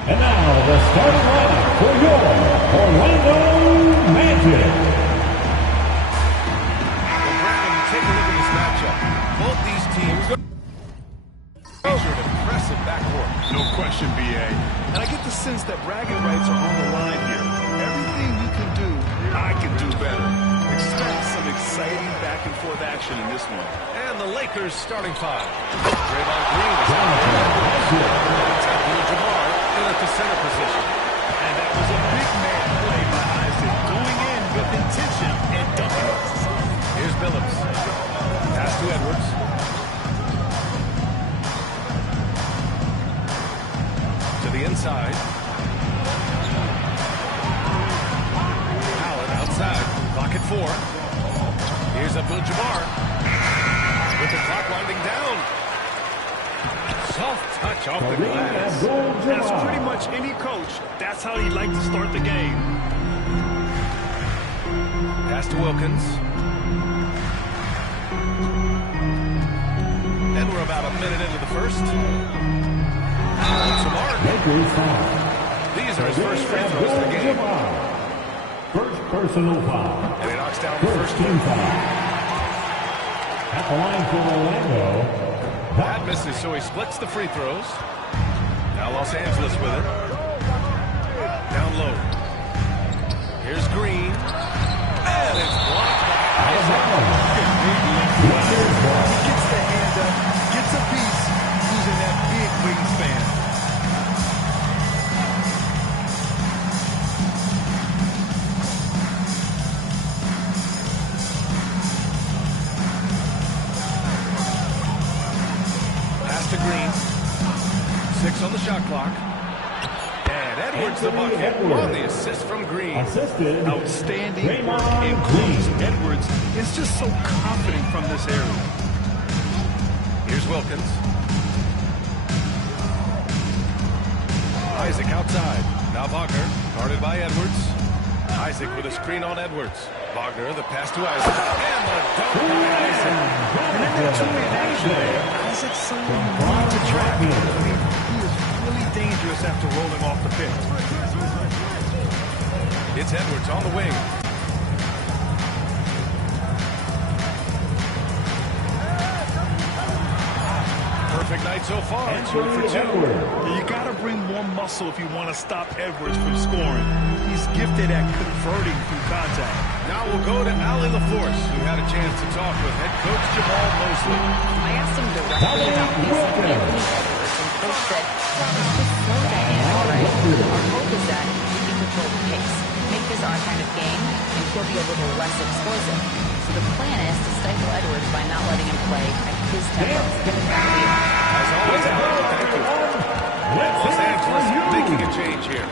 And now the starting lineup for your Orlando Magic. Well, Brandon, take a look at this matchup. Both these teams feature an impressive backcourt. No question, B.A. And I get the sense that bragging rights are on the line here. Everything you can do, I can do better. Expect some exciting back-and-forth action in this one. And the Lakers starting five. Draymond Green is out there. Abdul-Jabbar in at the center position. And that was a big man played by Isaac, going in with intention and dunking. Here's Billups. Pass to Edwards. To the inside. Allen outside. Clock at 4. Here's Abdul-Jabbar. With the clock winding down. Soft touch off the glass. That's pretty much any coach. That's how he'd like to start the game. Pass to Wilkins. And we're about a minute into the first. To Mark. These are his first free throws of the game. First personal foul. And he knocks down the first team foul. At the line for Orlando. That misses, so he splits the free throws. Now Los Angeles with it. Down low. Here's Green. And it's blocked by Gets the hand up, gets a piece, using that big wingspan. to Green. 6 on the shot clock. And Edwards the bucket on the assist from Green. Assisted. Outstanding work in close. Edwards is just so confident from this area. Here's Wilkins. Isaac outside. Now Wagner, guarded by Edwards. Isaac with a screen on Edwards. Wagner, the pass to Isaac. And the dunk by Isaac. And then that's really an action there. Isaac's someone you need to track. I mean, he is really dangerous after rolling off the pitch. It's Edwards on the wing. Perfect night so far. 2 for 2. You got to bring more muscle if you want to stop Edwards from scoring. He's gifted at converting through contact. Now we'll go to Allie LaForce, who had a chance to talk with head coach Jamal Mosley. I asked him directly about facing Anthony Edwards, and coach said, he's just so dynamic, right? Our hope is that he can control the pace, make this our kind of game, and he'll be a little less explosive. So the plan is to stifle Edwards by not letting him play at his tempo. As always, Allie, thank you. Los Angeles making a change here.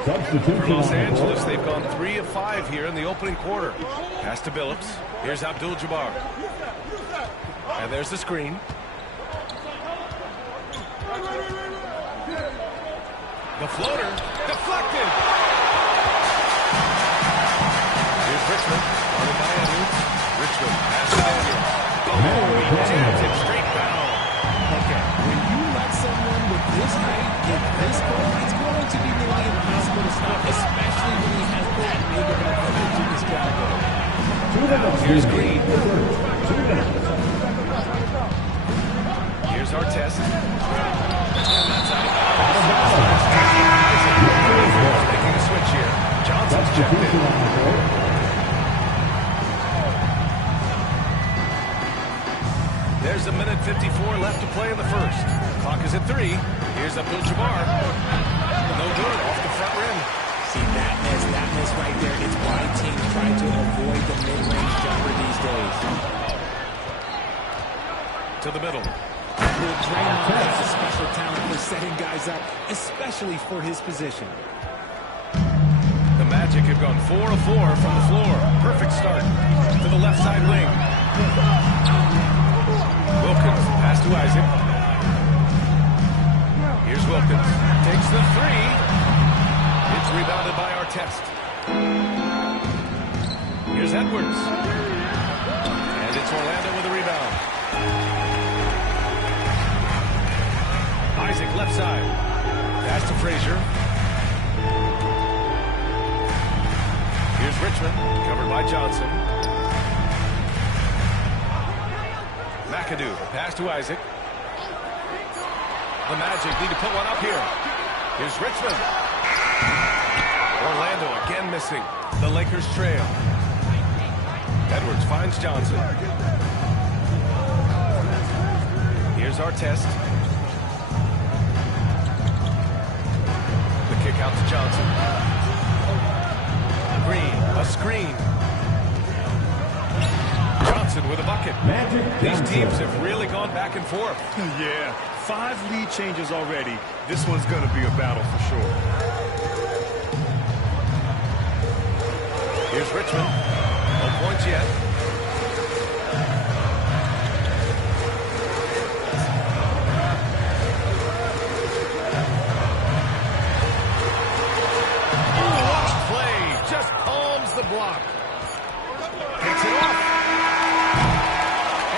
For Los Angeles, they've gone 3 of 5 here in the opening quarter. Pass to Billups. Here's Abdul-Jabbar. And there's the screen. The floater. Deflected. Here's Richmond. Guarded by Edwards. Richmond. Pass to Daniels. Oh, he jams it straight down. Okay, when you let someone with this height get this ball, it's going to be nearly impossible to stop, especially when he has that big of an advantage in this category. Here's Green. Here's Artest. And that's out of bounds. Making a switch here. Johnson's checked in. There's a minute 54 left to play in the first. Clock is at 3. Here's Abdul-Jabbar. No good off the front rim. See, that miss right there. It's why teams try to avoid the mid-range jumper these days. To the middle. Well, Draymond has a special talent for setting guys up, especially for his position. The Magic have gone 4 of 4 from the floor. Perfect start. To the left side wing. Wilkins, pass to Isaac. Here's Wilkins. Takes the 3. It's rebounded by Artest. Here's Edwards. And it's Orlando with a rebound. Isaac left side. Pass to Frazier. Here's Richmond, covered by Johnson. McAdoo, pass to Isaac. The Magic need to put one up here. Here's Richmond. Orlando again missing. The Lakers trail. Edwards finds Johnson. Here's Artest. The kick out to Johnson. Green, a screen. Johnson with a bucket. These teams have really gone back and forth. Yeah, 5 lead changes already. This one's going to be a battle for sure. Here's Richmond. No points yet. Just palms the block. Takes it off.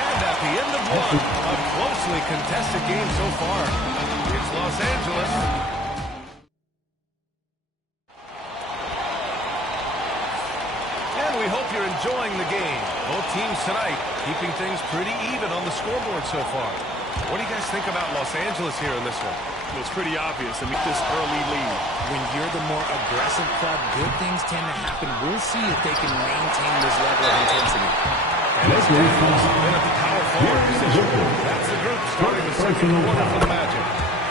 And at the end of one, a closely contested game so far. It's Los Angeles. And we hope you're enjoying the game. Both teams tonight keeping things pretty even on the scoreboard so far. What do you guys think about Los Angeles here in this one? Well, it's pretty obvious. I mean, this early lead. When you're the more aggressive club, good things tend to happen. We'll see if they can maintain this level of intensity. And it's Daniels in at the power forward position. That's the group starting the second quarter for the Magic.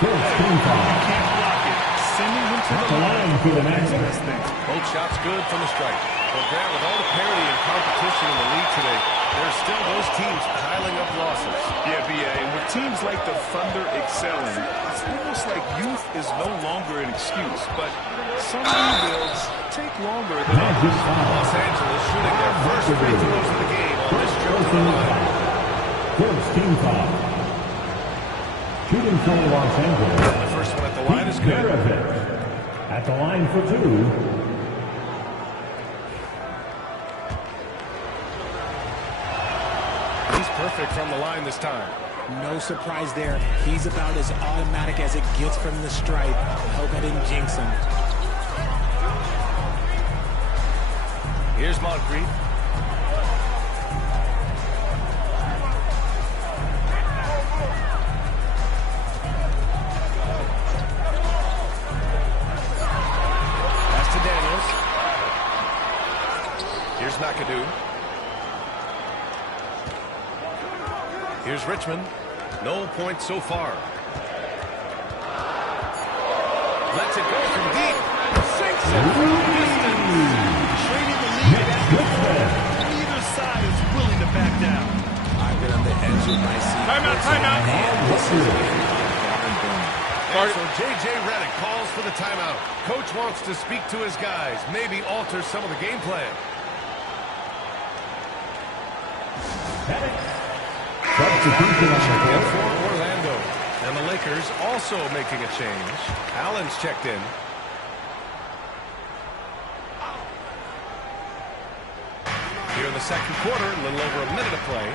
You can't block it. Sending him to the line for the Magic. Both shots good from the strike. Well, Grant, with all the parity and competition in the league today, there's still those teams piling up losses. Yeah, B.A., and with teams like the Thunder excelling, it's almost like youth is no longer an excuse, but some rebuilds take longer than others. Los Angeles shooting their first free throws of the game on this trip to the line. First team foul. Shooting for Los Angeles. The first one at the line is good. At the line for 2. Perfect from the line this time. No surprise there. He's about as automatic as it gets from the stripe. I hope I didn't jinx him. Here's Moncrief. Pass to Daniels. Here's McAdoo. Here's Richmond. No points so far. Lets it go from deep. Sinks it from distance. Trading the lead at neither side is willing to back down. I've been on the edge of my seat. Timeout. So J.J. Redick calls for the timeout. Coach wants to speak to his guys, maybe alter some of the game plan. Substitution on the Check court. for Orlando. And the Lakers also making a change. Allen's checked in. Here in the second quarter, a little over a minute of play.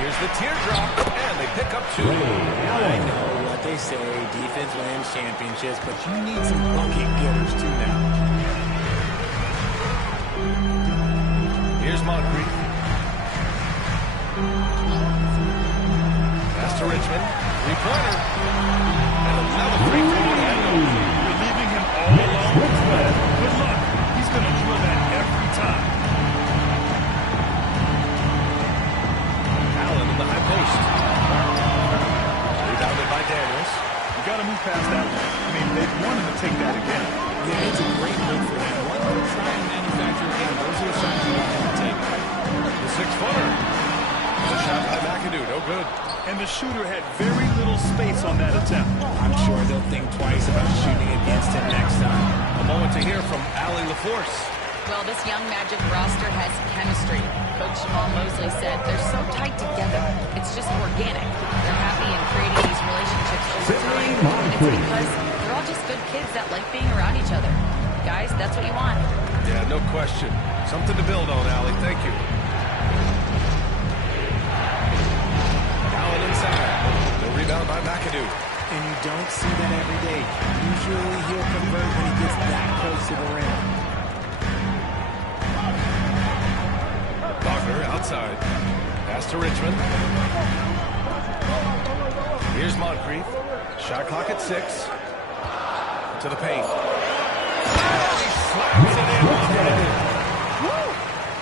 Here's the teardrop, and they pick up 2. I know what they say, defense wins championships, but you need some bucket getters too now. Here's Moncrief. Pass to Richmond. 3-pointer. And another free throw. You're leaving him all alone. Good luck. He's going to drill that every time. Allen in the high post. Rebounded by Daniels. You got to move past that one. I mean, they've wanted to take that again. Yeah, it's a great look for him. One more try and manufacture again. Those are the shots you want him to take. The 6-footer. The shot by McAdoo. No good. And the shooter had very little space on that attempt. I'm sure they'll think twice about shooting against him next time. A moment to hear from Allie LaForce. Well, this young Magic roster has chemistry. Coach Jamal Mosley said they're so tight together. It's just organic. They're happy in creating these relationships over time. And it's because they're all just good kids that like being around each other. Guys, that's what you want. Yeah, no question. Something to build on, Allie. Thank you. don't see that every day. Usually he'll convert when he gets that close to the rim. Wagner outside. Pass to Richmond. Here's Moncrief. Shot clock at 6. To the paint. He slaps it in. Woo!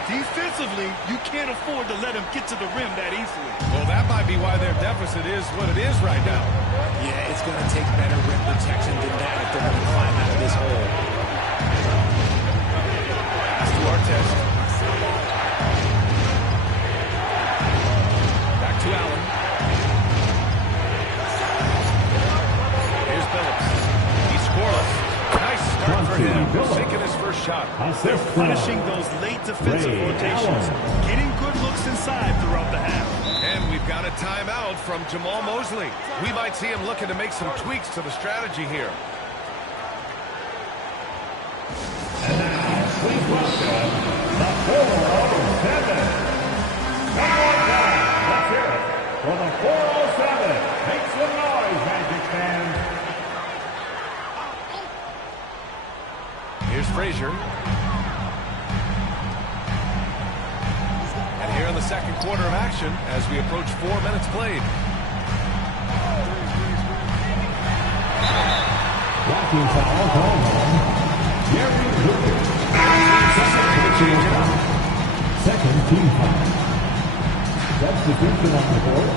Defensively, you can't afford to let him get to the rim that easily. Well, that might be why their deficit is what it is right now. Yeah, it's going to take better rim protection than that if they're going to climb out of this hole. Pass to Artest. Back to Allen. Here's Phillips. He's scoreless. Nice start for him. Sinking his first shot. They're punishing those late defensive rotations, getting good looks inside throughout the half. And we've got a timeout from Jamal Mosley. We might see him looking to make some tweaks to the strategy here. And now, please welcome the 407. One more time. Let's hear it for the 407. Make some noise, Magic fans. Here's Frazier. And here in the second quarter of action as we approach 4 minutes played. Blocking foul called on Gary Hooker. Second team foul. Substitution on the board.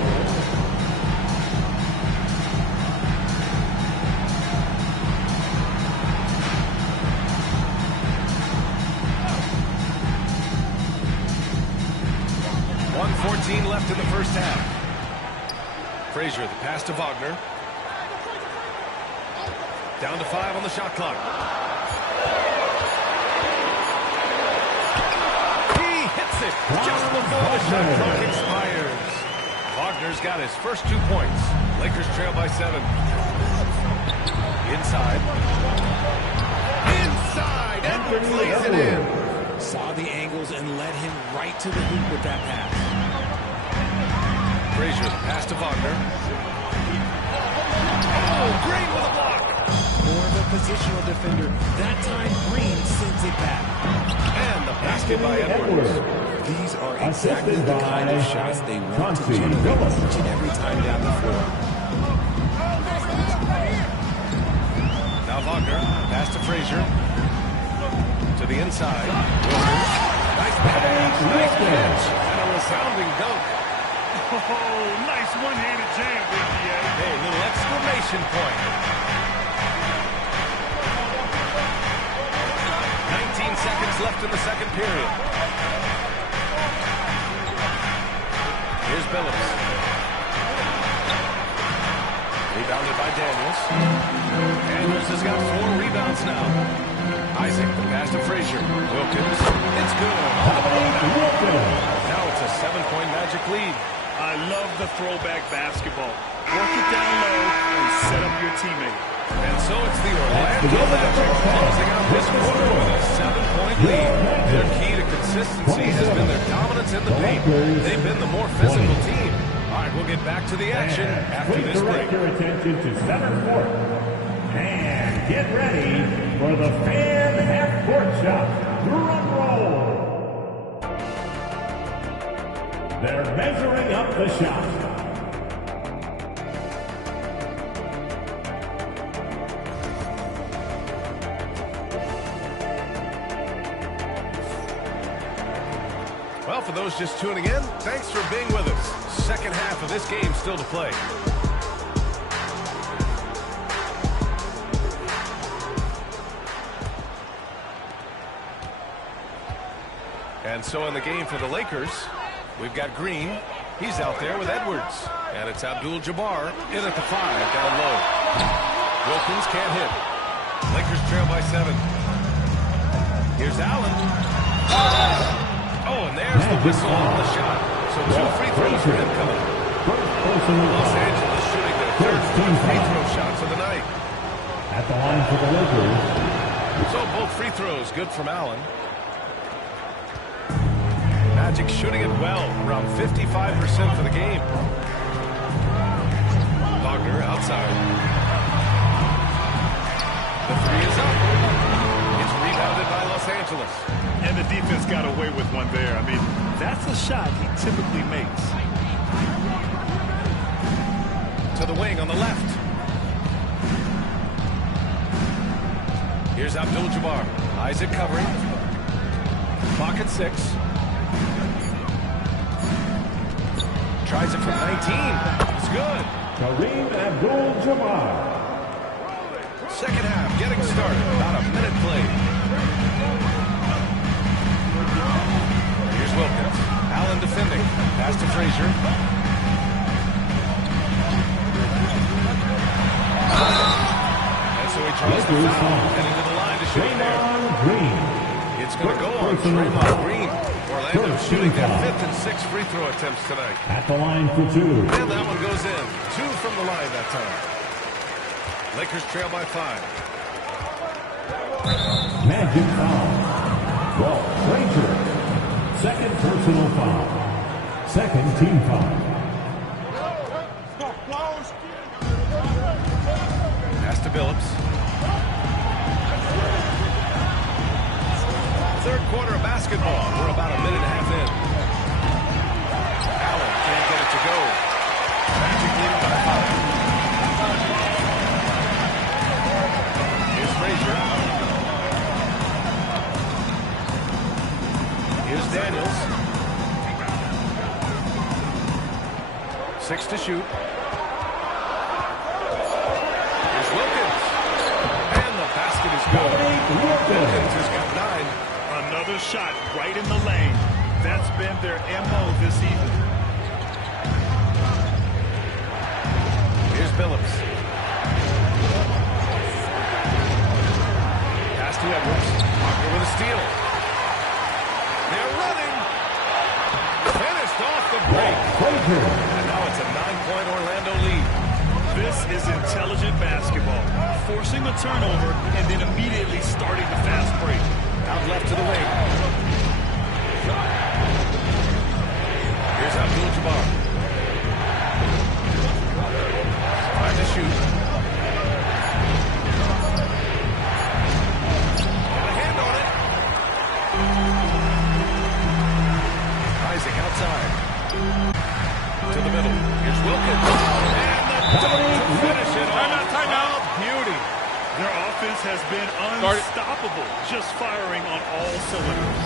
Left in the first half. Frazier, the pass to Wagner. Down to 5 on the shot clock. He hits it just before the shot clock expires. Wagner's got his first 2 points. Lakers trail by 7. Inside. Inside. Edwards lays it in. Saw the angles and led him right to the hoop with that pass. Frazier, the pass to Wagner. Oh, Green with a block. More of a positional defender. That time, Green sends it back. And the basket by Edwards. These are exactly the kind of shots they want to generate each and every time down the floor. Now Wagner, pass to Frazier. To the inside. Wilkins. Nice pass. Nice catch. And a resounding dunk. Oh, nice one-handed jam, BPA. Hey, little exclamation point. 19 seconds left in the second period. Here's Billups. Rebounded by Daniels. Daniels has got 4 rebounds now. Isaac, the pass to Frazier. Wilkins. It's good. Now it's a 7-point Magic lead. I love the throwback basketball. Work it down low and set up your teammate. And so it's the Orlando Magic closing out this quarter with a 7-point lead. Their key to consistency has been their dominance in the paint. They've been the more physical team. All right, we'll get back to the action after this break. Direct your attention to center court. And get ready for the fan half-court shot. Drum roll. They're measuring up the shot. Well, for those just tuning in, thanks for being with us. Second half of this game still to play. And so in the game for the Lakers, we've got Green. He's out there with Edwards. And it's Abdul-Jabbar in at the 5, down low. Wilkins can't hit. Lakers trail by 7. Here's Allen. Oh, and there's the whistle on the shot. So 2 free throws for him coming up. Los Angeles shooting their third free throw shots of the night. At the line for the Lakers. So both free throws good from Allen. Magic shooting it well, around 55% for the game. Wagner outside. Los Angeles. And the defense got away with one there. I mean, that's a shot he typically makes. To the wing on the left. Here's Abdul-Jabbar. Isaac covering. Pocket 6. Tries it from 19. It's good. Kareem Abdul-Jabbar. Second half getting started. About a minute played. Here's Wilkins. Allen defending. Pass to Frazier. And so he tries to foul. Heading to the line to shoot there. It's going to go on Draymond Green. Orlando shooting their 5th and 6th free throw attempts tonight. At the line for 2. And that one goes in. 2 from the line that time. Lakers trail by 5. Magic foul. Walt Frazier. Second personal foul. Second team foul. Pass to Billups. Third quarter of basketball. We're about a minute and a half in. Allen can't get it to go. Magic leading by 5. Here's Frazier. Here's Daniels. 6 to shoot. Here's Wilkins. And the basket is good. Wilkins has got 9. Another shot right in the lane. That's been their MO this evening. Here's Billups. Pass to Edwards. Walker with a steal. They're running. Finished off the break. And now it's a 9-point Orlando lead. This is intelligent basketball. Forcing a turnover and then immediately starting the fast break. Out left to the wing. Here's Abdul-Jabbar. Trying to shoot. Got a hand on it. Isaac outside. To the middle. Here's Wilkins. And the dunk to finish it off. Timeout. Beauty. Their offense has been unstoppable, just firing on all cylinders.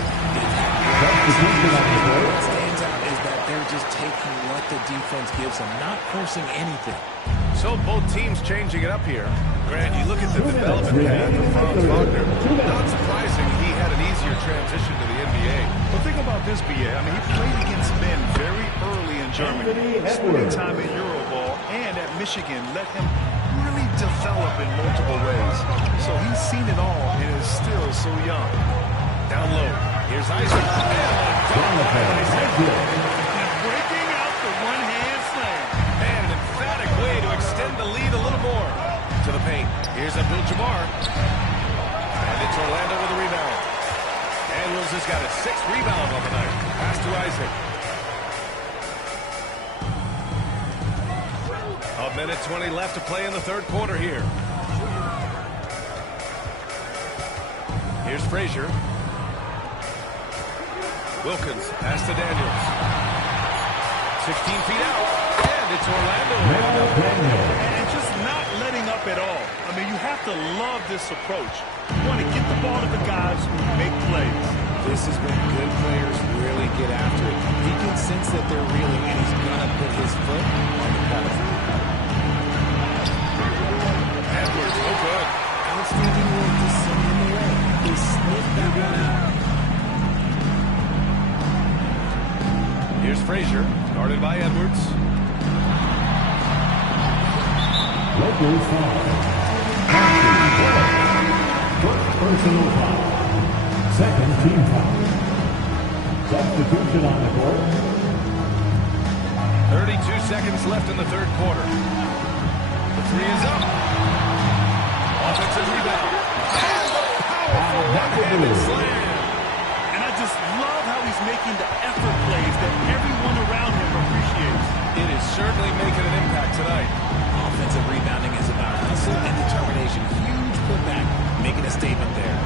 What stands out is that they're just taking what the defense gives them, not forcing anything. So both teams changing it up here. Grant, you look at the development path of Franz Wagner. Not surprising he had an easier transition to the NBA. But think about this, B.A. I mean, he played against men very early in Germany, spending time in Euroball, and at Michigan let him really develop in multiple ways. So he's seen it all and is still so young. Down low. Here's Isaac. And breaking out the one-hand slam. And an emphatic way to extend the lead a little more. To the paint. Here's Abdul-Jabbar. And it's Orlando with a rebound. Daniels has got his 6th rebound on the night. Pass to Isaac. A minute 20 left to play in the third quarter here. Here's Frazier. Wilkins, pass to Daniels. 16 feet out, and it's Orlando. And just not letting up at all. I mean, you have to love this approach. You want to get the ball to the guys who make plays. This is when good players really get after it. He can sense that they're reeling, and he's going to put his foot on the pedal. Edwards, no good. Outstanding work to send him away. He sniffed that one out. Here's Frazier, guarded by Edwards. Lakers foul. First personal foul. Second team foul. Substitution on the court. 32 seconds left in the third quarter. The three is up. Offensive rebound. And a powerful one-handed slam. And I just love how he's making the effort plays that everyone around him appreciates. It is certainly making an impact tonight. Offensive rebounding is about hustle and determination. Huge putback, making a statement there.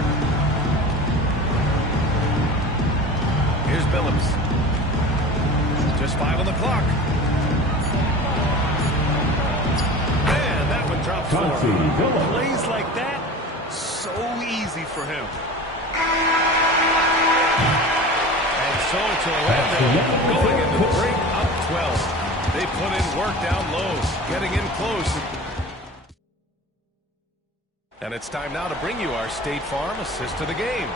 Billups. Just 5 on the clock. And that one drops 4. Plays like that, so easy for him. And so it's Orlando going into the break up 12. They put in work down low, getting in close. And it's time now to bring you our State Farm assist to the game.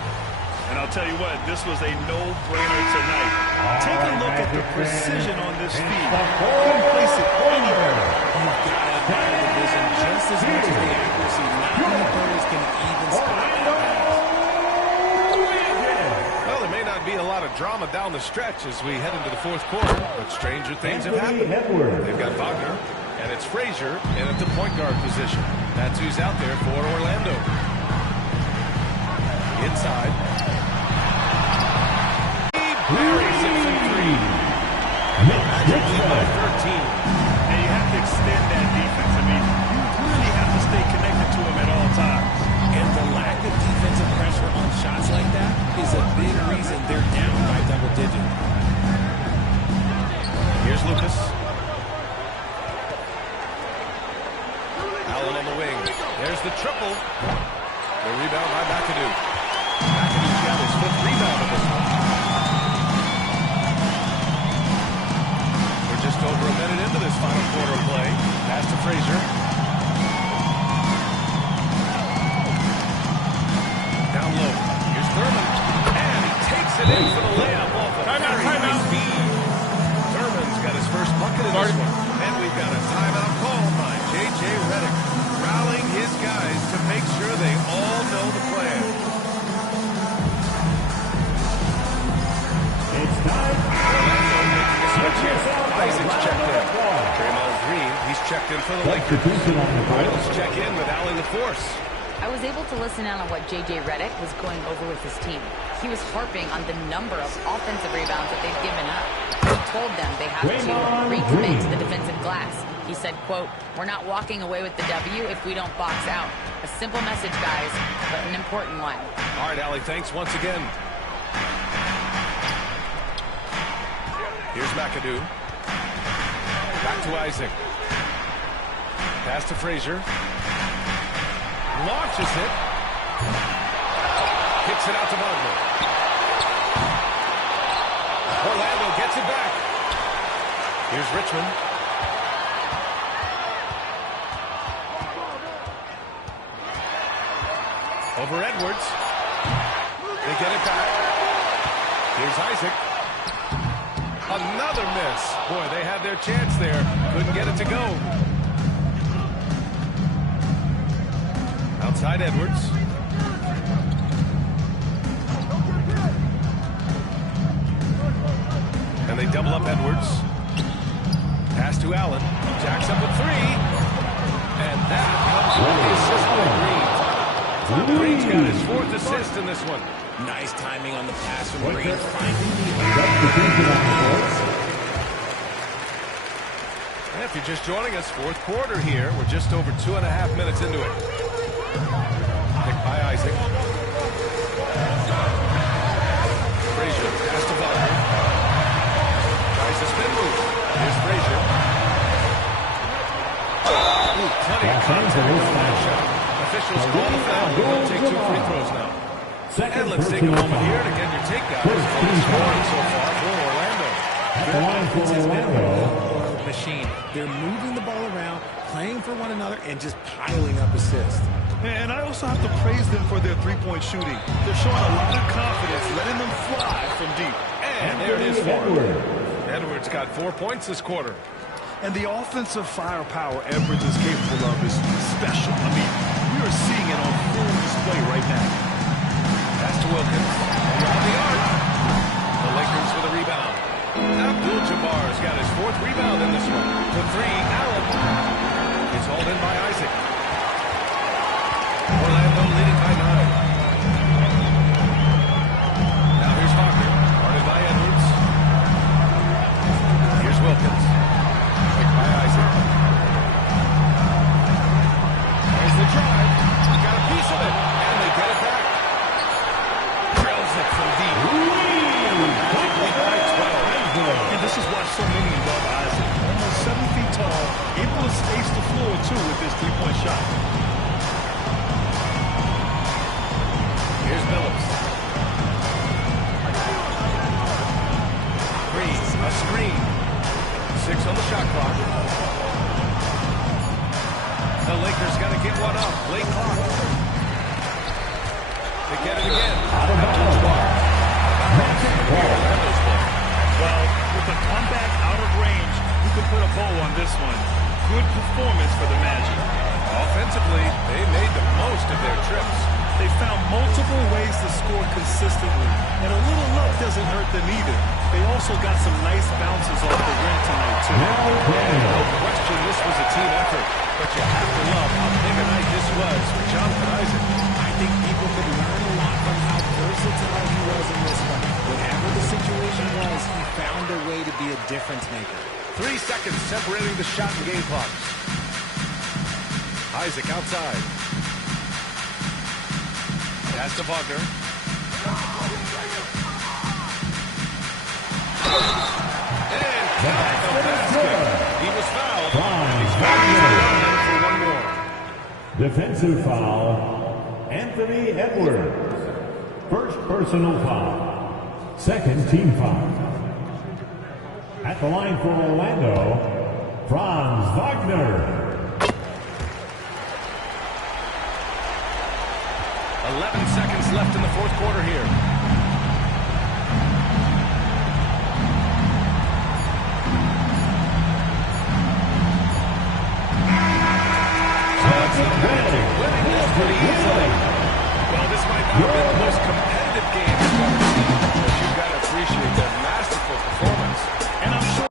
And I'll tell you what, this was a no-brainer tonight. Take a look at the precision on this feed. Couldn't place it anywhere. You've got to admire the vision just as much as the accuracy. Not many players can even spot that pass. Well, there may not be a lot of drama down the stretch as we head into the fourth quarter, but stranger things have happened. They've got Wagner, and it's Frazier in at the point guard position. That's who's out there for Orlando. Inside. He buries it from 3. Magic lead by 13. And you have to extend that defense. I mean, you really have to stay connected to him at all times. And the lack of defensive pressure on shots like that is a big reason they're down by double digits. Here's Lucas. Allen on the wing. There's the triple. The rebound by McAdoo. McAdoo's got his 5th rebound of this one. We're just over a minute into this final quarter of play. Pass to Frazier. Down low. Here's Thurman. And he takes it in for the layup off a very nice feed. Thurman's got his first bucket in this one. And we've got a timeout call by J.J. Redick, rallying his guys to make sure they all know the plan. It's time. Orlando making a switch here. Isaac's checked in. Draymond Green, he's checked in for the Lakers. Reynolds check in with Allie LaForce. I was able to listen in on what J.J. Redick was going over with his team. He was harping on the number of offensive rebounds that they've given up. He told them they have to recommit to the defensive glass. He said, quote, "We're not walking away with the W if we don't box out." A simple message, guys, but an important one. All right, Allie, thanks once again. Here's McAdoo. Back to Isaac. Pass to Frazier. Launches it. Kicks it out to Wagner. Orlando gets it back. Here's Richmond. Over Edwards. They get it back. Here's Isaac. Another miss. Boy, they had their chance there. Couldn't get it to go. Outside Edwards. And they double up Edwards. Pass to Allen. Jacks up a 3. And that comes from the assist by Green. Green's got his 4th assist in this one. Nice timing on the pass from Green, finding the If you're just joining us, fourth quarter here. We're just over 2.5 minutes into it. Picked by Isaac. Frazier, pass to Wagner. Tries to spin move. Here's Frazier. Ooh, plenty of contact on that shot. Officials call the foul. We'll take 2 free throws now. And let's take a moment here to get your take, guys, on the scoring so far for Orlando. Their offense has been a well-oiled machine. They're moving the ball around, playing for one another, and just piling up assists. And I also have to praise them for their three-point shooting. They're showing a lot of confidence, letting them fly from deep. And there it is for him. Edwards got 4 points this quarter. And the offensive firepower Edwards is capable of is special. I mean, we are seeing it on full display right now. Pass to Wilkins. Around the arc. The Lakers with a rebound. Abdul-Jabbar's got his 4th rebound in this one. The 3, Allen. It's hauled in by Isaac. Orlando leading by 9. Now here's Wagner. Guarded by Edwards. Here's Wilkins. Picked by Isaac. There's the drive. Got a piece of it. And they get it back. Drills it from deep. Magic lead space the floor, too, with this three-point shot. Here's Billups. Green, a screen. 6 on the shot clock. The Lakers got to get one up. Late clock. They get it again. Well, with the comeback out of range, you could put a bow on this one. Good performance for the Magic. Offensively, they made the most of their trips. They found multiple ways to score consistently, and a little luck doesn't hurt them either. They also got some nice bounces off the rim tonight, too. No question this was a team effort, but you have to love how big a night this was for Jonathan Isaac. I think people could learn a lot from how versatile he was in this one. Whatever the situation was, he found a way to be a difference maker. 3 seconds separating the shot and game clocks. Isaac outside. Pass to Wagner. And count the basket. He was fouled. He's fouled for one more. Defensive foul, Anthony Edwards. First personal foul. Second team foul. At the line for Orlando, Franz Wagner. 11 seconds left in the fourth quarter here. So it's the Magic winning this pretty easily. Well, this might not have been the most competitive game you've ever seen, but you've got to appreciate their masterful performance. And I'm sure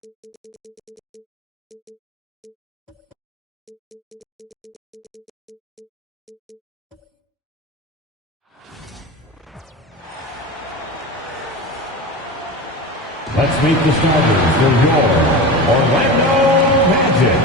Let's meet the starters for your Orlando Magic.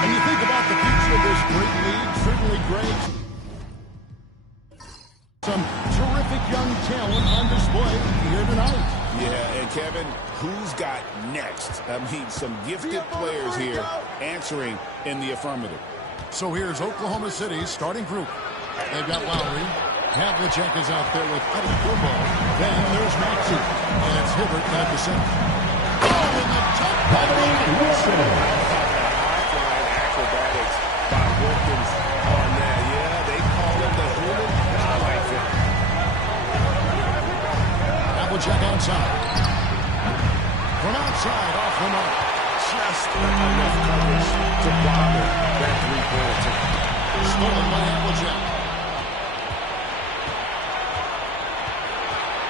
And you think about the future of this great league, certainly great. Some terrific young talent on display here tonight. Yeah, and Kevin, who's got next? I mean, some gifted players here answering in the affirmative. So here's Oklahoma City's starting group. They've got Lowry. Havlicek is out there with Kumcha. Then there's Maxey. And it's Hibbert at the center. Oh, and the top High-flying acrobatics by Wilkins on that. Yeah, they call him the human. I like it. Havlicek outside. From outside, off the mark. Just enough coverage to bother that three-point attempt. Stolen by Havlicek.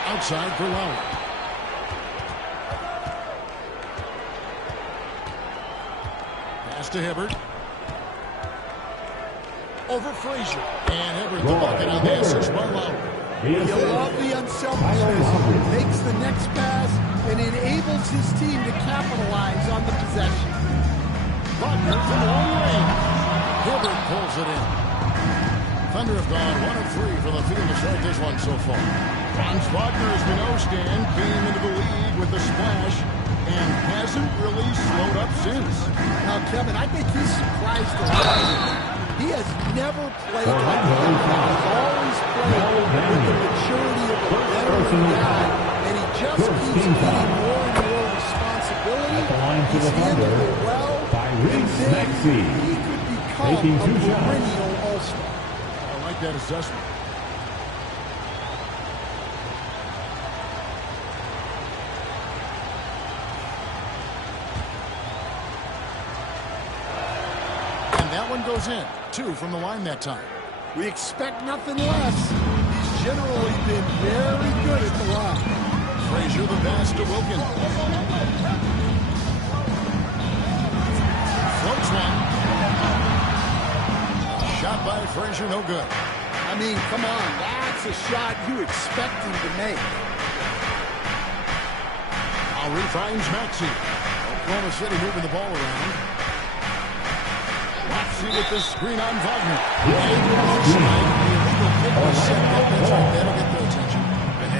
Outside for Lowry. Pass to Hibbert. Over Frazier. And Hibbert the bucket on the assist by Lowry. You love the unselfishness. Makes the next pass and enables his team to capitalize on the possession. Wagner from long range. Hibbert pulls it in. Thunder have gone 1 of 3 from the field to start this one so far. Franz Wagner, as we know, Stan, came into the league with a splash and hasn't really slowed up since. Now, Kevin, I think he's surprised a lot. He has never played like that. He's always played with the maturity of a veteran guy, and he just keeps getting more and more responsibility. He's handled it well, and then he could become a perennial all-star. I like that assessment. That one goes in. 2 from the line that time. We expect nothing less. He's generally been very good at the line. Frazier the pass to Wilkins. Floats one. Shot by Frazier, no good. I mean, come on. That's a shot you expect him to make. Lowry finds Maxey. Oklahoma City moving the ball around. Maxey with the screen on Wagner. That'll get their attention.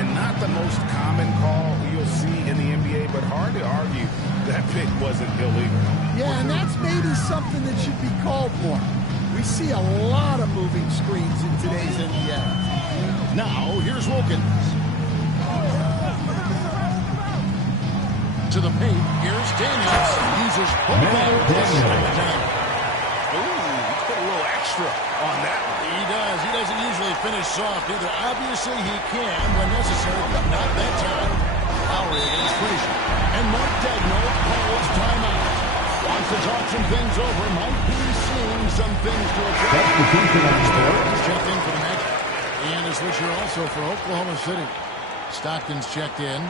And not the most common call you'll see in the NBA, but hard to argue that pick wasn't illegal. Yeah, and that's maybe something that should be called more. We see a lot of moving screens in today's NBA. Now, here's Wilkins. To the paint, here's Daniels. Uses both hands to slam it down. Put a little extra on that one. He does. He doesn't usually finish soft either. Obviously, he can when necessary, but not that time. Lowry against Frazier. And Mark Daigneault calls timeout. Wants to talk some things over. Might be seeing some things to address. He's checked in for the Magic. And a switcher also for Oklahoma City. Stockton's checked in.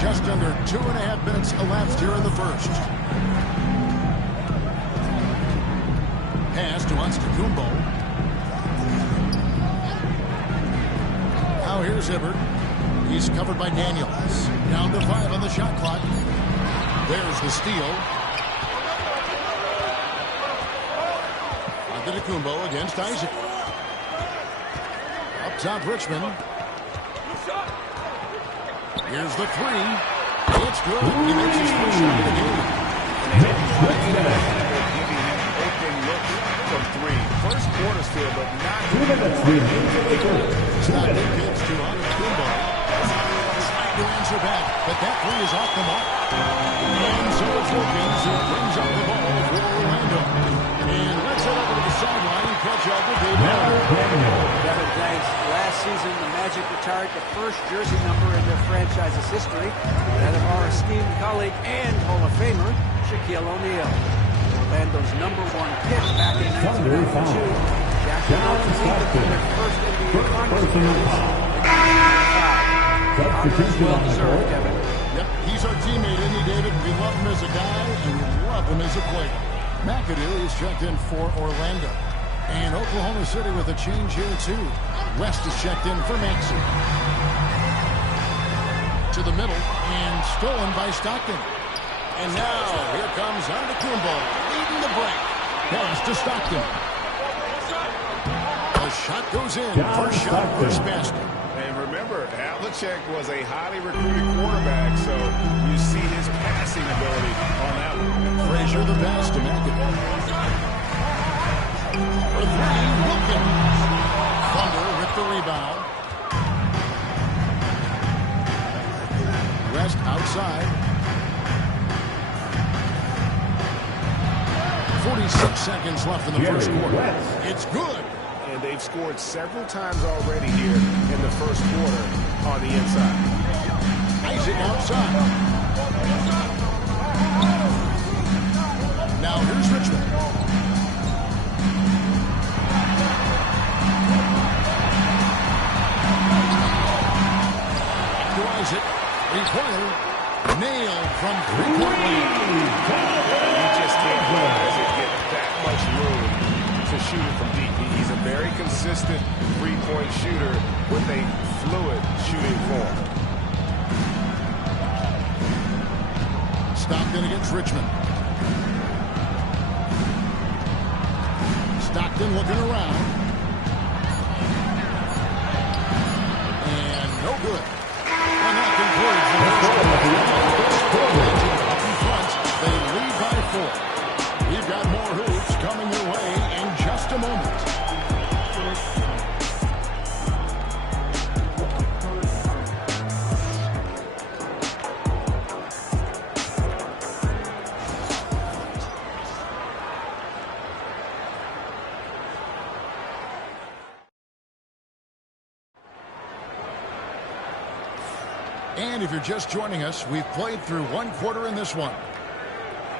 Just under 2.5 minutes elapsed here in the first. Pass to Kumcha. Now here's Hibbert. He's covered by Daniels. Down to 5 on the shot clock. There's the steal. Kumcha against Isaac. Up top, Richmond. Here's the 3. It's good. He makes his first shot of the game. Giving him open look from 3. First quarter still, but not 2 minutes. Stockton gives to Kumcha. Trying to answer back, but that 3 is off the mark. And so it's Wilkins who brings up the ball for Orlando. And let's head over to the sideline and catch up with David. Magic retired the first jersey number in their franchise's history, that of our esteemed colleague and Hall of Famer, Shaquille O'Neal. Orlando's #1 pick back in 1992. Shaq and O'Neal for their first NBA Finals appearance. Well deserved, Kevin. Yep, he's our teammate, isn't he, David? We love him as a guy, and we love him as a player. McAdoo is checked in for Orlando. And Oklahoma City with a change here, too. West is checked in for Maxey. To the middle, and stolen by Stockton. And now, here comes Antetokounmpo, leading the break. Pass to Stockton. The shot goes in. First shot, first basket. And remember, Havlicek was a highly recruited quarterback, so you see his passing ability on that one. Frazier the pass to McAdoo. For three, Wilkins. Thunder with the rebound. West outside. 46 seconds left in the first quarter. It's good. And they've scored several times already here in the first quarter on the inside. Isaac outside. Now here's Richmond. To Isaac. Three-pointer. Nailed from three-point range. You just can't let Isaac get that much room to shoot it from deep. He's a very consistent three-point shooter with a fluid shooting form. Stockton against Richmond. Stockton looking around. And no good. And that concludes the first quarter. Up in front, they lead by 4. We've got more hoops coming your way in just a moment. And if you're just joining us, we've played through one quarter in this one.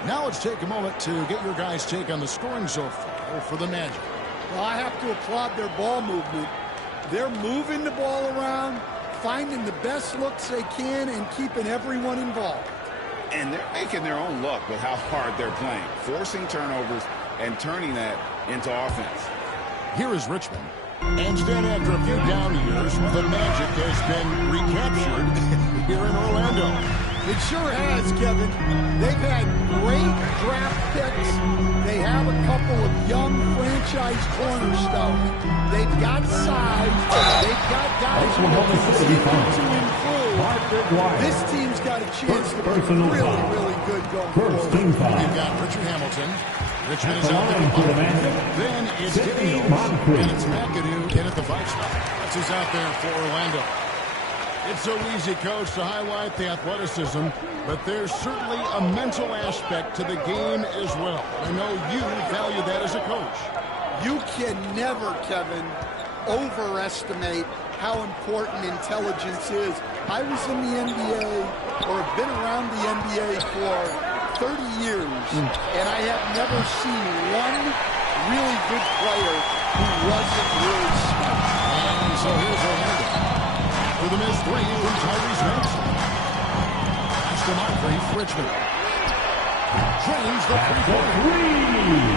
Now let's take a moment to get your guys' take on the scoring so far for the Magic. Well, I have to applaud their ball movement. They're moving the ball around, finding the best looks they can, and keeping everyone involved. And they're making their own luck with how hard they're playing, forcing turnovers and turning that into offense. Here is Richmond. And then after a few down years, the Magic has been recaptured here in Orlando. It sure has, Kevin. They've had great draft picks. They have a couple of young franchise cornerstones. They've got size. They've got guys who will continue to improve. This team's got a chance to be really, really good going forward. We've got Richard Hamilton. Richmond is out there. Then it's Daniels. And it's McAdoo in at the 5 spot. That's who's out there for Orlando. It's so easy, Coach, to highlight the athleticism, but there's certainly a mental aspect to the game as well. I know you value that as a coach. You can never, Kevin, overestimate how important intelligence is. I was in the NBA, or have been around the NBA for 30 years, and I have never seen one really good player who wasn't really smart. And so here's Orlando. For the missed three from Tyrese Maxey. Pass to Moncrief, Richmond. Drains the three-pointer.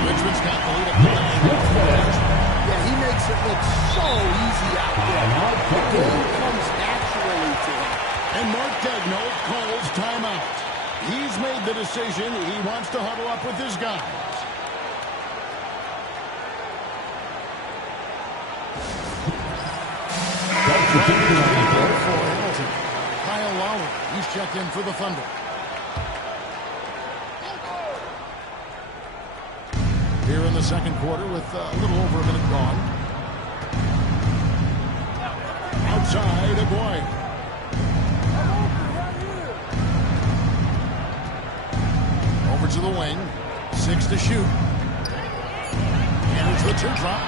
Richmond's got the lead up the lane. Yeah, he makes it look so easy out there. The game comes naturally to him. And Mark Daigneault calls timeout. He's made the decision. He wants to huddle up with his guys. Kyle Lowry, he's checked in for the Thunder. Here in the second quarter with a little over a minute gone. Outside, Aguirre. Over to the wing. 6 to shoot. And it's the teardrop.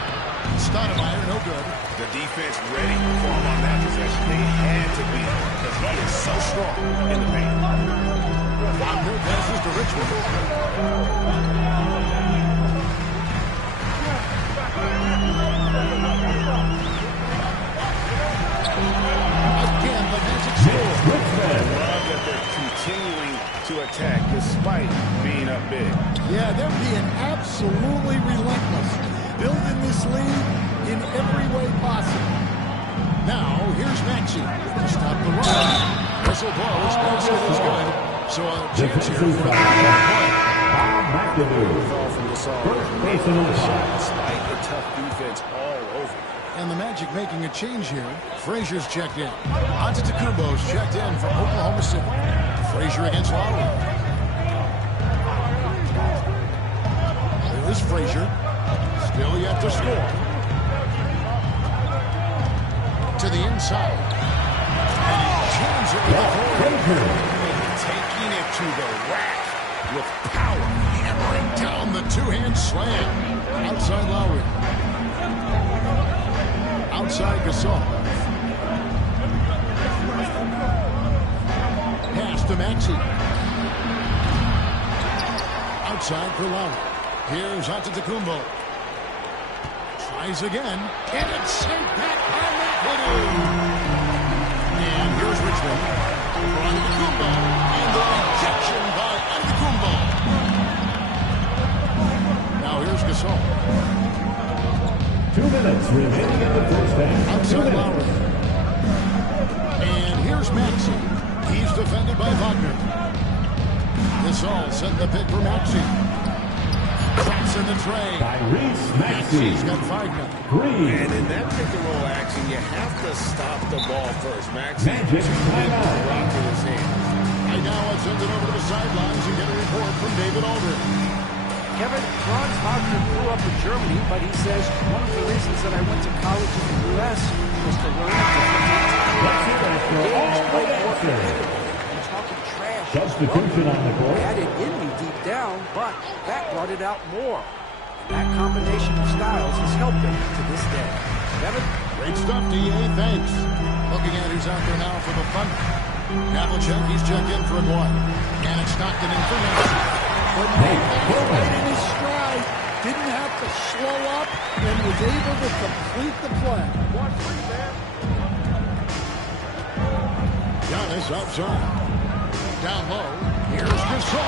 Stoudemire, no good. The defense ready for him on that possession. They had to be because he is so strong in the paint. Wagner passes to Richmond. Again, the Magic score. I love that they're continuing to attack despite being up big. Yeah, they're being absolutely relentless. Building this lead in every way possible. Now, here's Maxey to stop the run. Whistle blows, basket is good. So a chance here for the play. First base in the shot. Despite the tough defense all over. And the Magic making a change here. Frazier's checked in. Antetokounmpo's checked in for Oklahoma City. Frazier against Lowry. There is Frazier. Still yet to score. To the inside. And he turns it with a forward. Taking it to the rack with power. Hammering down the two-hand slam. Outside Lowry. Outside Gasol. Pass to Maxey. Outside for Lowry. Here's Antetokounmpo. Tries again. And it's sent back by McAdoo. And here's Richmond. For Antetokounmpo. And the rejection by Antetokounmpo. Now here's Gasol. 2 minutes remaining in the first half. Outside Lowry. And here's Maxey. He's defended by Wagner. Gasol sent the pick for Maxey. Drops in the tray. Tyrese Maxey. He's got 5 now. Green. And in that pick and roll action, you have to stop the ball first. Maxey Magic timeout. rock in his hands. Right now, I'll send it over to the sidelines and get a report from David Aldridge. Kevin, Franz Wagner grew up in Germany, but he says one of the reasons that I went to college in the U.S. was to learn different Let's hear it for all the answers. and talking trash. Substitution on the I court. had it in me deep down, but that brought it out more. And that combination of styles has helped him to this day. Kevin? Great stuff, D.A. Thanks. Looking at who's out there now for the Thunder. Havlicek, he's checked in for Aguayo. And it's Stockton in for Maxey. But right in his stride, didn't have to slow up, and was able to complete the play. Giannis outside. Down low. Here's Gasol.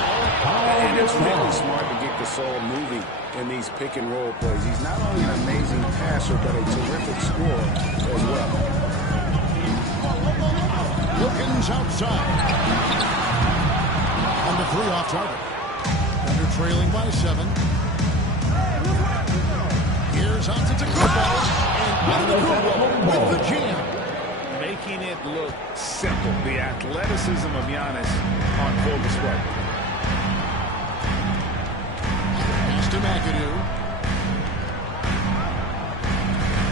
And it's really smart to get Gasol moving in these pick and roll plays. He's not only an amazing passer, but a terrific scorer as well. Wilkins outside. Under 3 off target. Under trailing by 7. Here's Antetokounmpo. And Antetokounmpo with the jam. Making it look simple. The athleticism of Giannis on full display. Pass to McAdoo.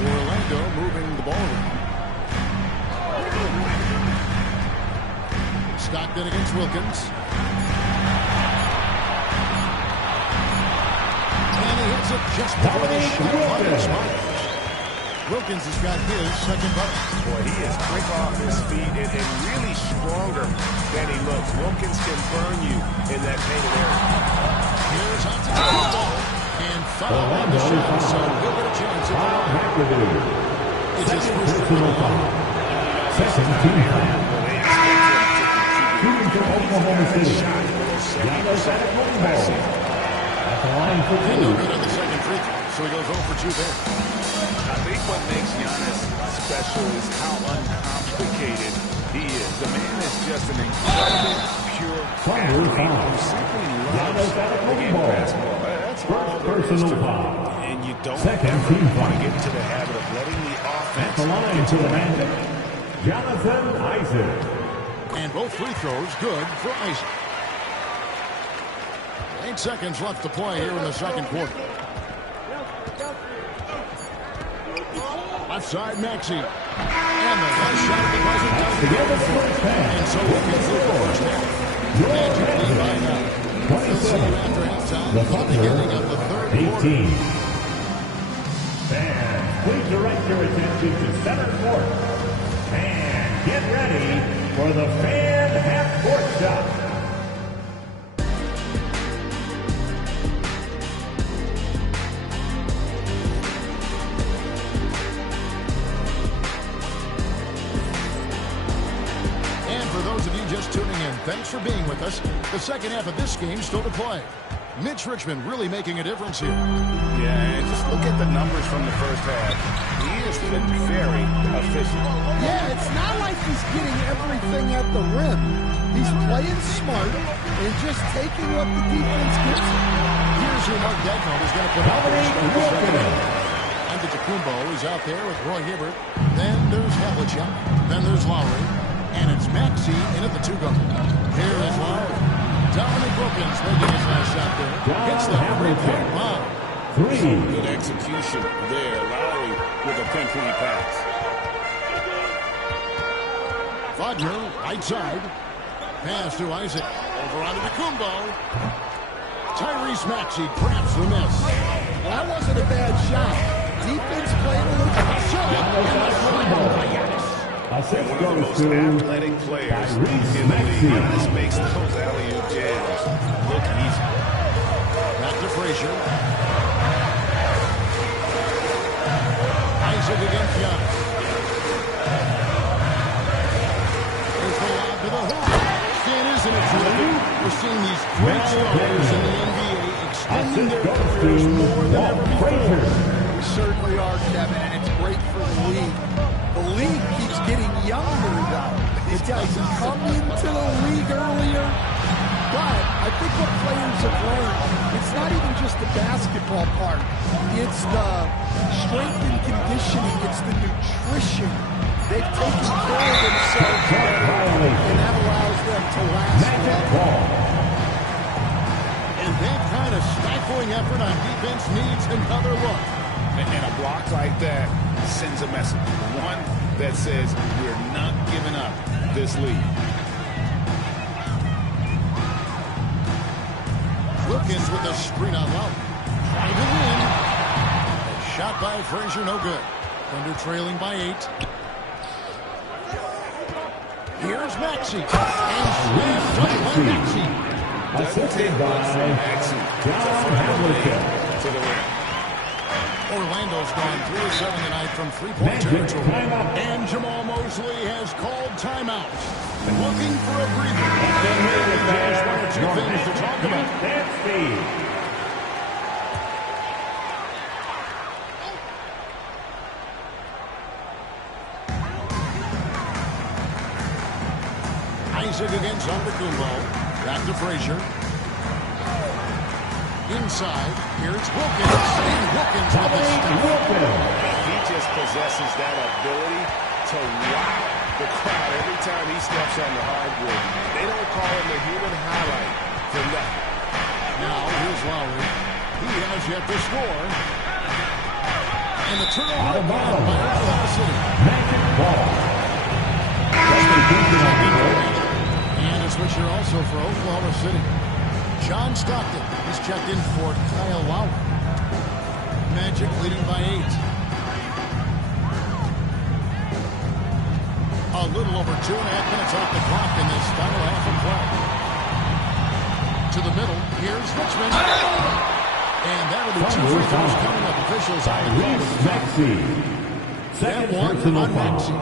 Orlando moving the ball. Stockton against Wilkins. And he hits it just before the shot clock expires. Wilkins has got his second bucket. Boy, he is quick off his feet and really stronger than he looks. Wilkins can burn you in that painted area. Here's Antetokounmpo. And foul on the shot, so he'll get a chance at the McAdoo. It's his Second first personal foul. Second team foul. Shooting for Oklahoma City. Giannis Antetokounmpo. At the line for And no 2. good on the second free throw, so he goes 0 for 2 there. I think what makes Giannis special is how uncomplicated he is. The man is just an incredible, pure Thunder athlete foul. who simply Giannis loves the game of Antetokounmpo. basketball. That's all First there is personal to it. foul. And you don't Second ever team want foul. to get into the habit of letting the At offense the line get to to the the man. Magic. Jonathan Isaac. And both free throws good for Isaac. 8 seconds left to play here in the second quarter. Left side, Maxey. And the last shot of the buzzer does To get the first half. And so we can see the first half. Magic lead by now. We'll see you 27. after halftime The for the beginning of the Thunder, third quarter. 18. Fans. please direct your attention to center court. And get ready for the fan half-court shot. Just tuning in, thanks for being with us. The second half of this game still to play. Mitch Richmond really making a difference here. Yeah, and just look at the numbers from the first half. He has been very efficient. Yeah, it's not like he's getting everything at the rim. He's playing smart and just taking what the defense gives him. Here's who Mark Dagnold is going to put out there. And Kumcha is out there with Roy Hibbert. Then there's Havlicek. Then there's Lowry. And it's Maxey in at the two-gun. Here is Lowry. Dominic Wilkins making his last shot there. Hits the three-point bomb. Good execution there. Lowry with a pinpoint pass. Wagner, right side. Pass to Isaac. Over onto the Kumcha. Tyrese Maxey grabs the miss. Well, that wasn't a bad shot. Defense played a little shot. One of the most athletic players in the league. This makes those alley-oop jams look easy. Back to Frazier. Isaac against Giannis. Here's the lob to the hoop. And isn't it terrific? We're seeing these great stars in the NBA extending their careers more than ever before. We certainly are, Kevin, and it's great for the league. The league keeps getting younger, though. It doesn't come into the league earlier. But I think what players have learned, it's not even just the basketball part. It's the strength and conditioning. It's the nutrition. They've taken care of themselves better, and that allows them to last longer. And that kind of stifling effort on defense needs another look. And a block like that sends a message. One that says we're not giving up this lead. Wilkins with a screen on low. Driving in. A shot by Frazier, no good. Thunder trailing by 8. Here's Maxey. And slam dunk by Maxey. Doesn't take much from Maxey to find a way to the rim. Orlando's gone 3 of 7 tonight from three-point territory. And Jamal Mosley has called timeout. Looking for a breather. And maybe there's one or two things to talk about. That's speed. Isaac against Kumcha. Back to Frazier. Inside, here it's Wilkins. And Wilkins with the stop. He just possesses that ability to wow the crowd every time he steps on the hardwood. They don't call him the human highlight for nothing. Now, here's Lowry. He has yet to score. And the turnover again by Oklahoma City. Magic ball. And a switch here also for Oklahoma City. John Stockton is checked in for Kyle Lowry. Magic leading by 8. A little over 2.5 minutes off the clock in this final half of play. To the middle, here's Richmond. And that'll be 2 free throws coming up. Officials on the call. Maxey. Second one on Maxey.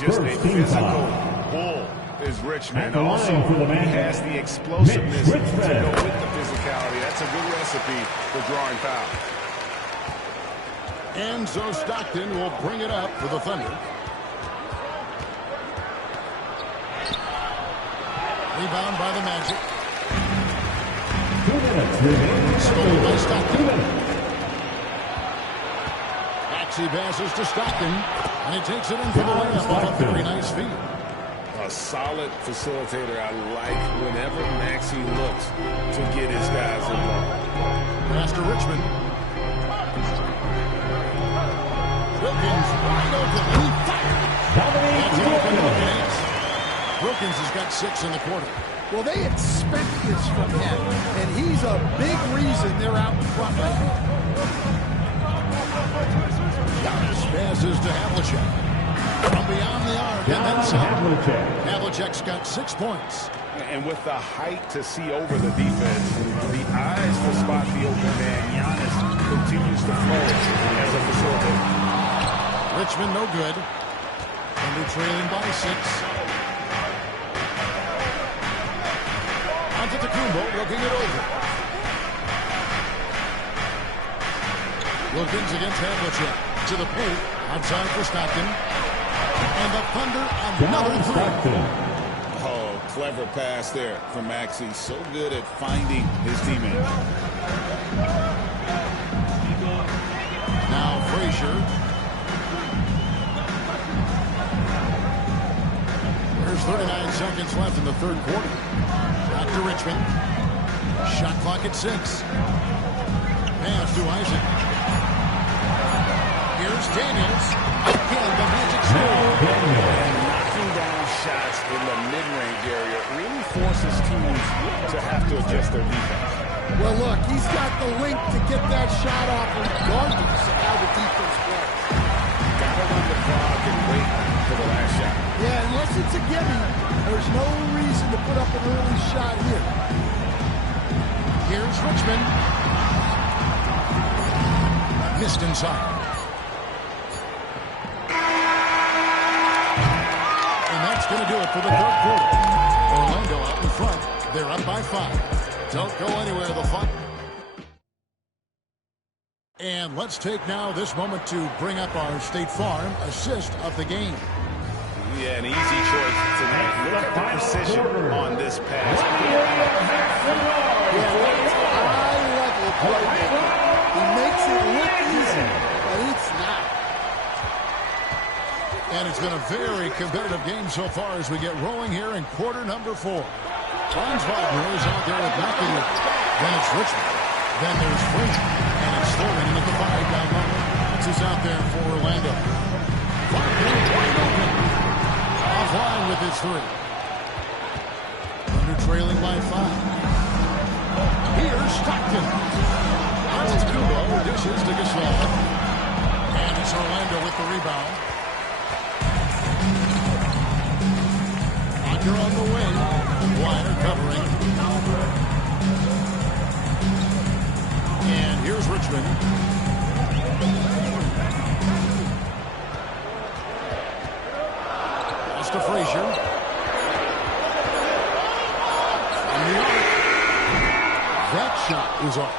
Just a physical bull is Richmond. Also, he has the explosiveness to go with the physicality. That's a good recipe for drawing foul. And so Stockton will bring it up for the Thunder. Rebound by the Magic. 2 minutes remaining. Stolen by Stockton. Maxey passes to Stockton. And he takes it in for the layup off a very nice feed. A solid facilitator. I like whenever Maxey looks to get his guys involved. Pass to Richmond. Wilkins wide open. And he fires. Wilkins has got 6 in the quarter. Well, they expect this from him, and he's a big reason they're out in front right now. Giannis Passes to Havlicek. From beyond the arc and then some. Havlicek's got 6 points. And with the height to see over the defense, the eyes to spot the open man, Giannis continues to flourish as a facilitator. Richmond no good. Thunder trailing by 6. Onto the Kumbo, looking it over. Wilkins against Havlicek. To the paint. Outside for Stockton. And the Thunder another 3. Oh, clever pass there from Maxey. So good at finding his teammate. Now Frazier. There's 39 seconds left in the third quarter. Back to Richmond. Shot clock at 6. Pass to Isaac. Here's Daniels. Again, the magic score. And knocking down shots in the mid-range area really forces teams to have to adjust their defense. Well, look, he's got the length to get that shot off regardless of how the defense plays. Gotta run the clock and wait for the last shot. Yeah, unless it's a gimme, there's no reason to put up an early shot here. Here's Richmond. Missed inside. And that's going to do it for the third quarter. Orlando out in front. They're up by 5. Don't go anywhere, the fun. And let's take now this moment to bring up our State Farm assist of the game. Yeah, an easy choice tonight. Look at the precision on this pass. Yeah, that's high-level playmaking. He makes it look easy, but it's not. And it's been a very competitive game so far as we get rolling here in quarter number 4. Franz Wagner is out there with McAdoo. Then it's Richmond. Then there's Frazier. And it's Sloman in at the 5 down low. This is out there for Orlando. Wagner wide open. Offline with his 3. Under trailing by 5. Here's Stockton. Antetokounmpo dishes to Gasol. And it's Orlando with the rebound. Wagner on the wing. Wider covering. And here's Richmond. Pass to Frazier. From the arc. That shot is off.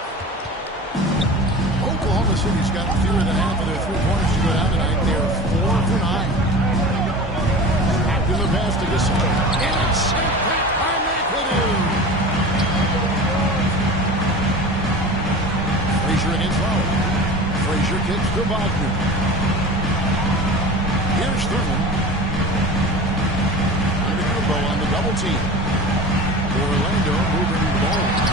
Oklahoma City's got fewer than half of their 3 points to go down tonight. They're 4 for 9. Back to the pass to Gasol. And it's sent back by McAdoo. Frazier against Lowry. Frazier kicks to Wagner. Here's Thurman. Antetokounmpo on the double team. Orlando moving the ball.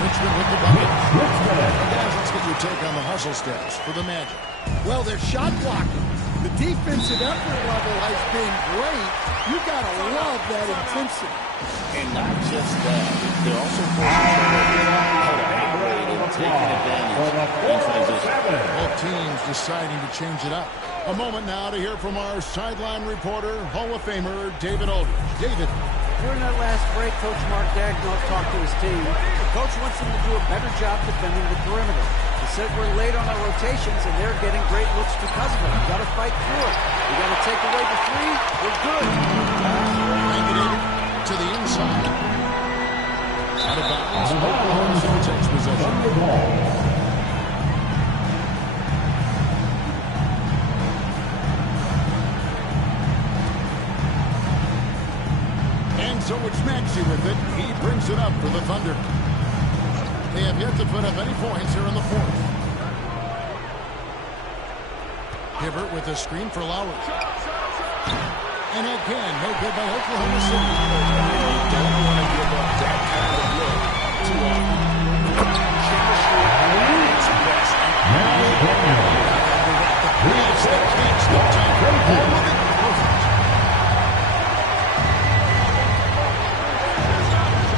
Richmond with the bucket. Guys, let's get your take on the hustle steps for the Magic. Well, they're shot blocking. The defensive effort level has been great. You got to love that intensity. And not just that, they're also forcing how to operate and taking advantage in transition. Both teams deciding to change it up. A moment now to hear from our sideline reporter, Hall of Famer David Aldridge. David. During that last break, Coach Mark Daigneault talked to his team. The coach wants them to do a better job defending the perimeter. He said we're late on our rotations, and they're getting great looks because of it. We've got to fight through it. We got to take away the 3. We're good. Thank you, David. To the inside. Out of bounds. Oklahoma City takes possession. So it's Maxey with it. He brings it up for the Thunder. They have yet to put up any points here in the 4th. Hibbert with a screen for Lowry. And again, no good by Oklahoma City. You don't want to give up that kind of look too often. Chemistry at its best. Yes, the kicks, no time. All of it. Perfect.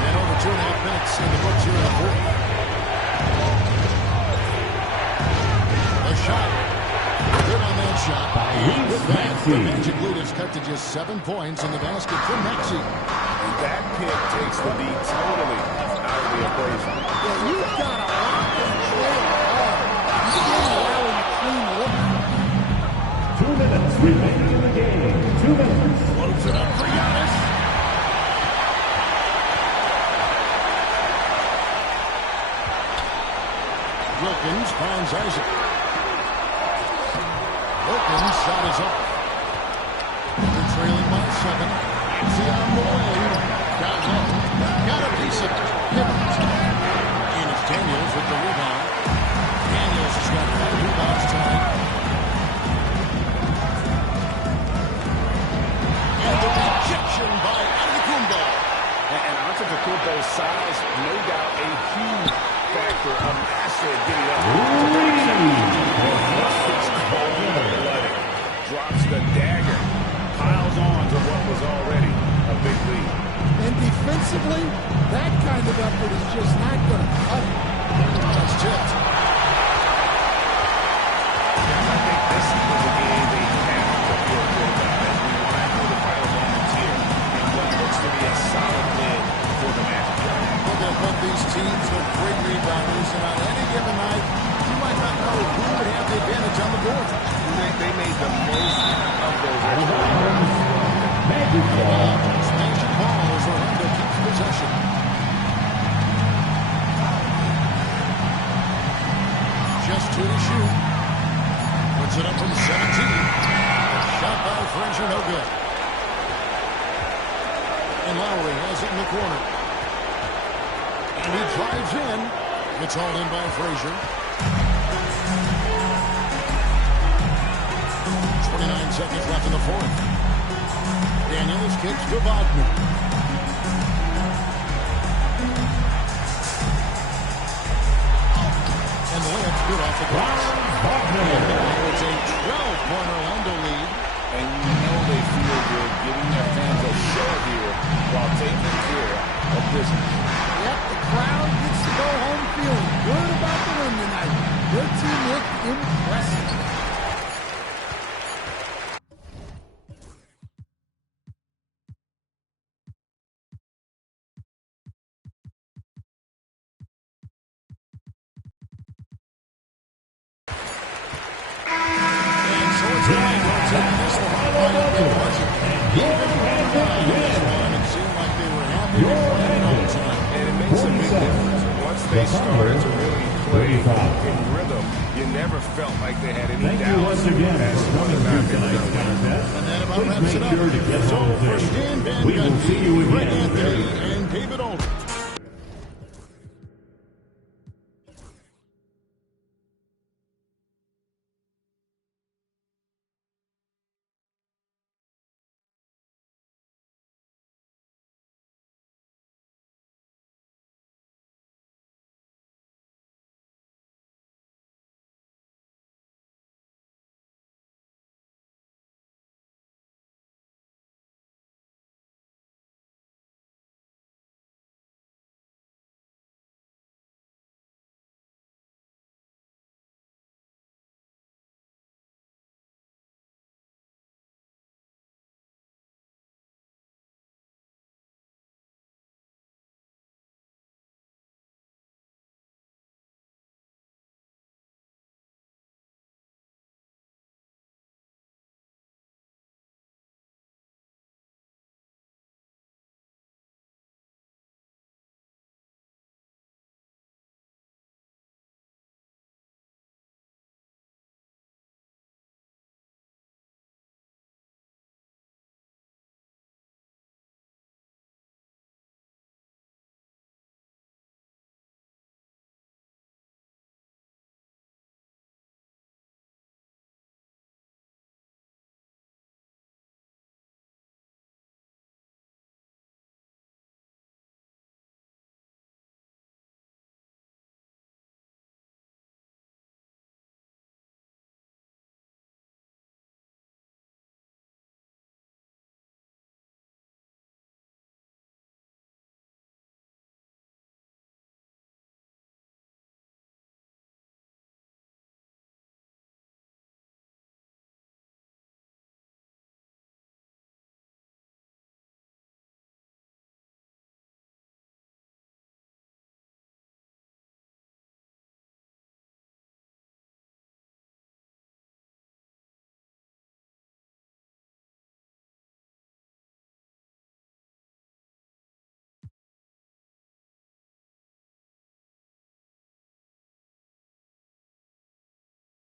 And over 2.5 minutes in the books here in the 4th. A shot. Good on that shot. The Magic lead is cut to just 7 points in the basket for Maxey. And that pick takes the lead totally out of the equation. Yeah, you've got to lock and trail hard. You can't allow him a clean look. 2 minutes remaining in the game. 2 minutes. Floats it up for Giannis. Wilkins finds Isaac. Wilkins' shot is off. They're trailing by 7. Maxey on the lane. Down low. Got a piece of it. Hibbert. Enos Daniels with the rebound. Daniels has got 5 rebounds tonight. And the rejection by Antetokounmpo. And Antetokounmpo's size, no doubt a huge factor, a master at getting up. Drops the dagger, piles on to what was already a big lead. And defensively, that kind of effort is just not going to cut it. That's tipped. Guys, I think this was a game they have to feel good about as we wind through the final moments here in what looks to be a solid win for the Magic. Looking at both these teams, they're great rebounders, and on any given night, you might not know who would have the advantage on the board. They made the most of those extra rebounds. Magic ball. Magic ball as Orlando keeps possession. Just 2 to shoot. Puts it up from 17. Shot by Frazier, no good. And Lowry has it in the corner. And he drives in. It's hauled in by Frazier. 29 seconds left in the fourth. Daniels kicks to Wagner. And the layup's good off the glass. It's a 12-point Orlando lead. And you know they feel good giving their fans a show here while taking care of business. Yep, the crowd gets to go home feeling good about the win tonight. Their team looked impressive. They started to really play in rhythm. You never felt like they had any Thank you once again for coming to tonight's contest. And that about Please wraps it make up. sure to get So home for safe. Stan Van We will Gundy, see you